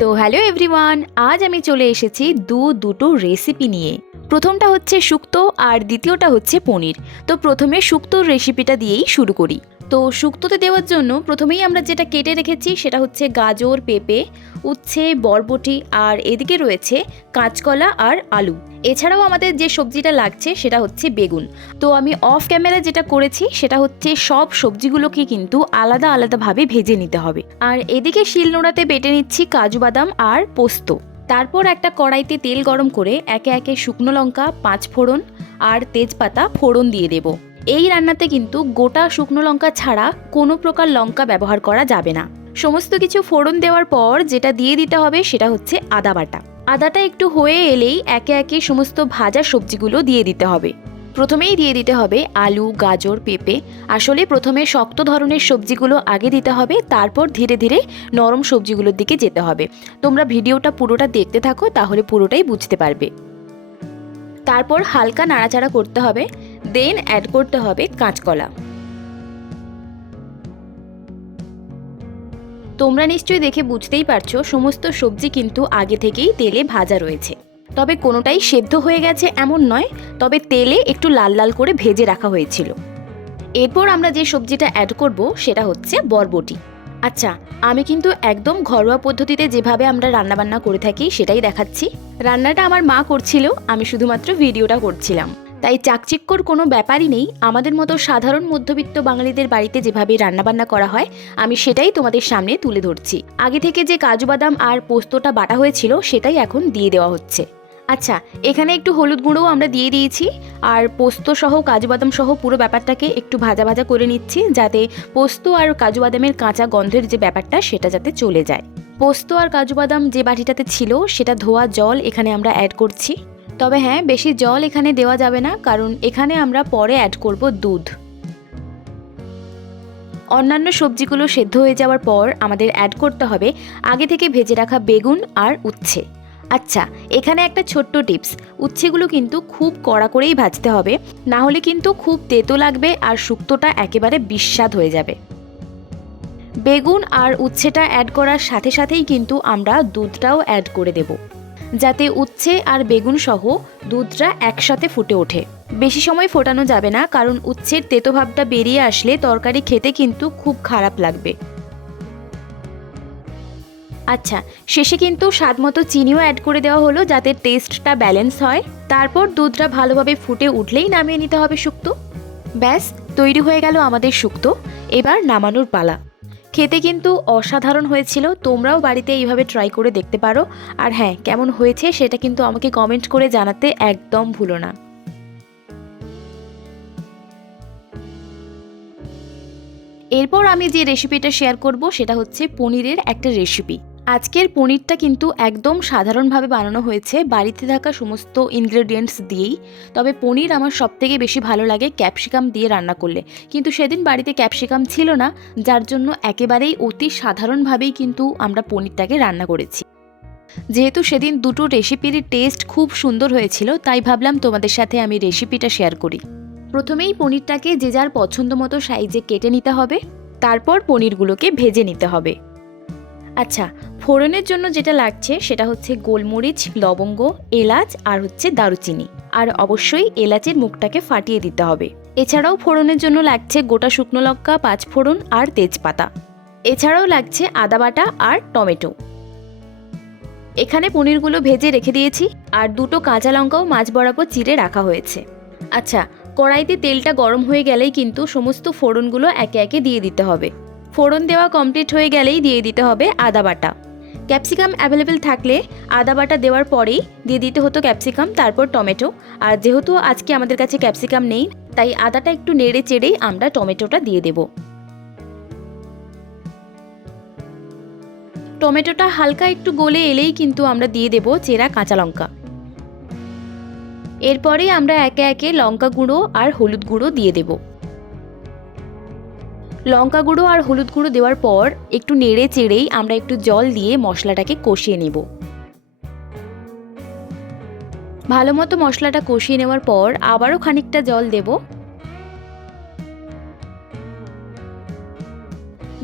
তো hello everyone, আজ আমি চলে এসেছি দু দুটো রেসিপি নিয়ে। প্রথমটা হচ্ছে শুক্তো আর দ্বিতীয়টা হচ্ছে পনির। তো প্রথমে শুক্তোর রেসিপিটা দিয়েই শুরু করি। তো শুক্তোতে দেওয়ার জন্য প্রথমেই আমরা যেটা কেটে রেখেছি সেটা হচ্ছে গাজর, পেঁপে, উচ্ছে, বরবটি আর এদিকে রয়েছে কাঁচকলা আর আলু। এছাড়াও আমাদের যে সবজিটা লাগছে সেটা হচ্ছে বেগুন। তো আমি অফ ক্যামেরা যেটা করেছি সেটা হচ্ছে সব সবজিগুলোকে কিন্তু আলাদা আলাদাভাবে ভেজে নিতে হবে। আর এদিকে শিলনোড়াতে বেটে নিচ্ছি কাজু বাদাম আর পোস্ত। তারপর একটা কড়াইতে তেল গরম করে একে একে শুকনো লঙ্কা পাঁচ ফোড়ন আর তেজপাতা ফোড়ন দিয়ে দেব। এই রান্নাতে কিন্তু গোটা শুকনো লঙ্কা ছাড়া কোনো প্রকার লঙ্কা ব্যবহার করা যাবে না। সমস্ত কিছু ফোড়ন দেওয়ার পর যেটা দিয়ে দিতে হবে সেটা হচ্ছে আদা বাটা। আদাটা একটু হয়ে এলেই একে একে সমস্ত ভাজা সবজিগুলো দিয়ে দিতে হবে। প্রথমেই দিয়ে দিতে হবে আলু, গাজর, পেঁপে। আসলে প্রথমে শক্ত ধরনের সবজিগুলো আগে দিতে হবে, তারপর ধীরে ধীরে নরম সবজিগুলোর দিকে যেতে হবে। তোমরা ভিডিওটা পুরোটা দেখতে থাকো, তাহলে পুরোটাই বুঝতে পারবে। তারপর হালকা নাড়াচাড়া করতে হবে। দেন অ্যাড করতে হবে কাঁচকলা। তোমরা নিশ্চয়ই দেখে বুঝতেই পারছ, সমস্ত সবজি কিন্তু আগে থেকেই তেলে ভাজা রয়েছে। তবে কোনোটাই সেদ্ধ হয়ে গেছে এমন নয়, তবে তেলে একটু লাল লাল করে ভেজে রাখা হয়েছিল। এরপর আমরা যে সবজিটা অ্যাড করব, সেটা হচ্ছে বরবটি। আচ্ছা আমি কিন্তু একদম ঘরোয়া পদ্ধতিতে যেভাবে আমরা রান্নাবান্না করে থাকি, সেটাই দেখাচ্ছি। রান্নাটা আমার মা করছিল, আমি শুধুমাত্র ভিডিওটা করছিলাম। তাই চাকচিক্যর কোনো ব্যাপারই নেই। আমাদের মতো সাধারণ মধ্যবিত্ত বাঙালিদের বাড়িতে যেভাবে রান্নাবান্না করা হয়, আমি সেটাই তোমাদের সামনে তুলে ধরছি। আগে থেকে যে কাজু বাদাম আর পোস্তটা বাটা হয়েছিল, সেটাই এখন দিয়ে দেওয়া হচ্ছে। আচ্ছা এখানে একটু হলুদ গুঁড়োও আমরা দিয়ে দিয়েছি। আর পোস্ত সহ, কাজু বাদাম সহ পুরো ব্যাপারটাকে একটু ভাজা ভাজা করে নিচ্ছি, যাতে পোস্ত আর কাজু বাদামের কাঁচা গন্ধের যে ব্যাপারটা, সেটা যাতে চলে যায়। পোস্ত আর কাজু বাদাম যে বাটিটাতে ছিল, সেটা ধোয়া জল এখানে আমরা অ্যাড করছি। তবে হ্যাঁ বেশি জল এখানে দেওয়া যাবে না, কারণ এখানে আমরা পরে অ্যাড করব দুধ। অন্যান্য সবজিগুলো সেদ্ধ হয়ে যাওয়ার পর আমাদের অ্যাড করতে হবে আগে থেকে ভেজে রাখা বেগুন আর উচ্ছে। আচ্ছা এখানে একটা ছোট্ট টিপস, উচ্ছেগুলো কিন্তু খুব কড়া করেই ভাজতে হবে, না হলে কিন্তু খুব তেতো লাগবে আর শুক্তোটা একেবারে বিস্বাদ হয়ে যাবে। বেগুন আর উচ্ছেটা অ্যাড করার সাথে সাথেই কিন্তু আমরা দুধটাও অ্যাড করে দেব। যাতে উচ্ছে আর বেগুন সহ দুধটা একসাথে ফুটে ওঠে। বেশি সময় ফোটানো যাবে না, কারণ উচ্ছের তেতো ভাবটা বেরিয়ে আসলে তরকারি খেতে কিন্তু খুব খারাপ লাগবে। আচ্ছা শেষে কিন্তু স্বাদ মতো চিনিও অ্যাড করে দেওয়া হলো যাতে টেস্টটা ব্যালেন্স হয়। তারপর দুধটা ভালোভাবে ফুটে উঠলেই নামিয়ে নিতে হবে শুক্তো। ব্যাস, তৈরি হয়ে গেল আমাদের শুক্তো। এবার নামানোর পালা। খেতে কিন্তু অসাধারণ হয়েছিল। তোমরাও বাড়িতে এইভাবে ট্রাই করে দেখতে পারো। আর হ্যাঁ কেমন হয়েছে সেটা কিন্তু আমাকে কমেন্ট করে জানাতে একদম ভুলো না। এরপর আমি যে রেসিপিটা শেয়ার করব সেটা হচ্ছে পনিরের একটা রেসিপি আজকের পনিরটা কিন্তু একদম সাধারণভাবে বানানো হয়েছে। বাড়িতে থাকা সমস্ত ইনগ্রেডিয়েন্টস দিয়েই। তবে পনির আমার সবথেকে বেশি ভালো লাগে ক্যাপসিকাম দিয়ে রান্না করলে। কিন্তু সেদিন বাড়িতে ক্যাপসিকাম ছিল না, যার জন্য একেবারেই অতি সাধারণভাবেই কিন্তু আমরা পনিরটাকে রান্না করেছি। যেহেতু সেদিন দুটো রেসিপির টেস্ট খুব সুন্দর হয়েছিল, তাই ভাবলাম তোমাদের সাথে আমি রেসিপিটা শেয়ার করি। প্রথমেই পনিরটাকে যে যার পছন্দ মতো সাইজে কেটে নিতে হবে। তারপর পনিরগুলোকে ভেজে নিতে হবে। আচ্ছা ফোড়নের জন্য যেটা লাগছে সেটা হচ্ছে গোলমরিচ, লবঙ্গ, এলাচ আর হচ্ছে দারুচিনি। আর অবশ্যই এলাচের মুখটাকে ফাটিয়ে দিতে হবে। এছাড়াও ফোড়নের জন্য লাগছে গোটা শুকনো লঙ্কা, পাঁচ ফোড়ন আর তেজপাতা। এছাড়াও লাগছে আদা বাটা আর টমেটো। এখানে পনিরগুলো ভেজে রেখে দিয়েছি আর দুটো কাঁচা লঙ্কাও মাছ বরাবর চিড়ে রাখা হয়েছে। আচ্ছা কড়াইতে তেলটা গরম হয়ে গেলেই কিন্তু সমস্ত ফোড়নগুলো একে একে দিয়ে দিতে হবে। ফোড়ন দেওয়া কমপ্লিট হয়ে গেলেই দিয়ে দিতে হবে আদা বাটা। ক্যাপসিকাম অ্যাভেলেবেল থাকলে আদা বাটা দেওয়ার পরেই দিয়ে দিতে হতো ক্যাপসিকাম, তারপর টমেটো। আর যেহেতু আজকে আমাদের কাছে ক্যাপসিকাম নেই, তাই আদাটা একটু নেড়ে চেড়েই আমরা টমেটোটা দিয়ে দেব। টমেটোটা হালকা একটু গলে এলেই কিন্তু আমরা দিয়ে দেব চেরা কাঁচা লঙ্কা। এরপরেই আমরা একে একে লঙ্কা গুঁড়ো আর হলুদ গুঁড়ো দিয়ে দেব। লঙ্কা গুঁড়ো আর হলুদ গুঁড়ো দেওয়ার পর একটু নেড়ে চেড়েই আমরা একটু জল দিয়ে মশলাটাকে কষিয়ে নেব। ভালো মতো মশলাটা কষিয়ে নেওয়ার পর আবারও খানিকটা জল দেব।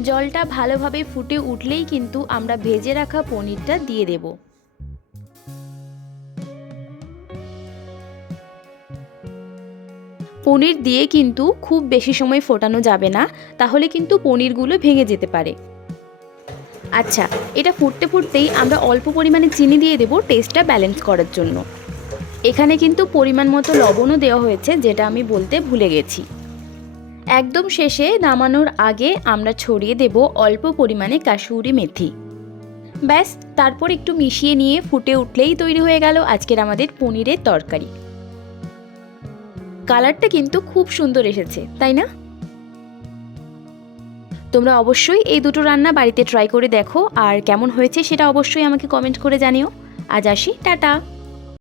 জলটা ভালোভাবে ফুটে উঠলেই কিন্তু আমরা ভেজে রাখা পনিরটা দিয়ে দেব। পনির দিয়ে কিন্তু খুব বেশি সময় ফোটানো যাবে না, তাহলে কিন্তু পনিরগুলো ভেঙে যেতে পারে। আচ্ছা এটা ফুটতে ফুটতেই আমরা অল্প পরিমাণে চিনি দিয়ে দেবো টেস্টটা ব্যালেন্স করার জন্য। এখানে কিন্তু পরিমাণ মতো লবণও দেওয়া হয়েছে, যেটা আমি বলতে ভুলে গেছি। একদম শেষে নামানোর আগে আমরা ছড়িয়ে দেব অল্প পরিমাণে কাশুরি মেথি। ব্যাস, তারপর একটু মিশিয়ে নিয়ে ফুটে উঠলেই তৈরি হয়ে গেল আজকের আমাদের পনিরের তরকারি। কালারটা কিন্তু খুব সুন্দর এসেছে, তাই না? তোমরা অবশ্যই এই দুটো রান্না বাড়িতে ট্রাই করে দেখো, আর কেমন হয়েছে সেটা অবশ্যই আমাকে কমেন্ট করে জানিও। আজ আসি, টাটা!